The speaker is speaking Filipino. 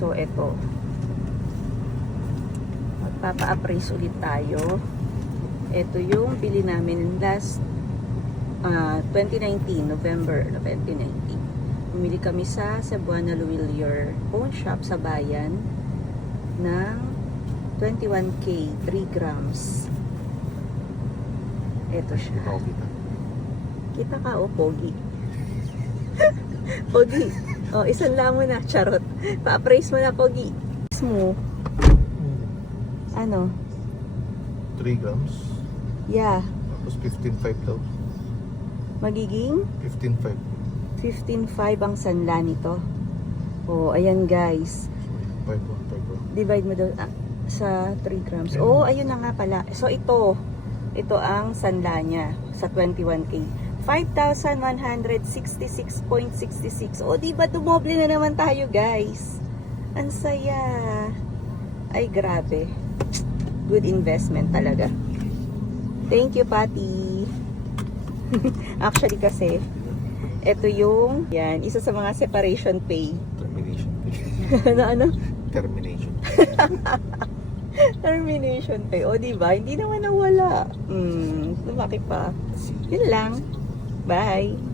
So, eto. Magpapa-appraise ulit tayo. Ito yung bili namin last ah, 2019, November 2019. Bumili kami sa Cebuana Luwilier Pawn Shop sa bayan ng 21K, 3 grams. Ito siya. Kita. Ka, oh, pogi. pogi. Oh, isang lang mo na, charot. Pa-appraise mo na, pogi. mo. Ano? 3 grams. Yeah. Tapos 15.5 daw. Magiging 15.5. 15.5 ang sanla nito. Oh, ayan guys. So, 5 1, 5 Divide mo daw ah, sa 3 grams. Oh, ayun na nga pala. So, ito. Ito ang sanla niya sa 21K. 5,166.66. O, di ba dumoble na naman tayo, guys? Ang saya. Ay, grabe. Good investment talaga. Thank you, Patty. Actually kasi, ito yung, yan, isa sa mga separation pay. Termination. ano, ano? Termination. Termination pay. O, di ba? Hindi naman nawala. Hmm, lumaki pa. Yun lang. Bye.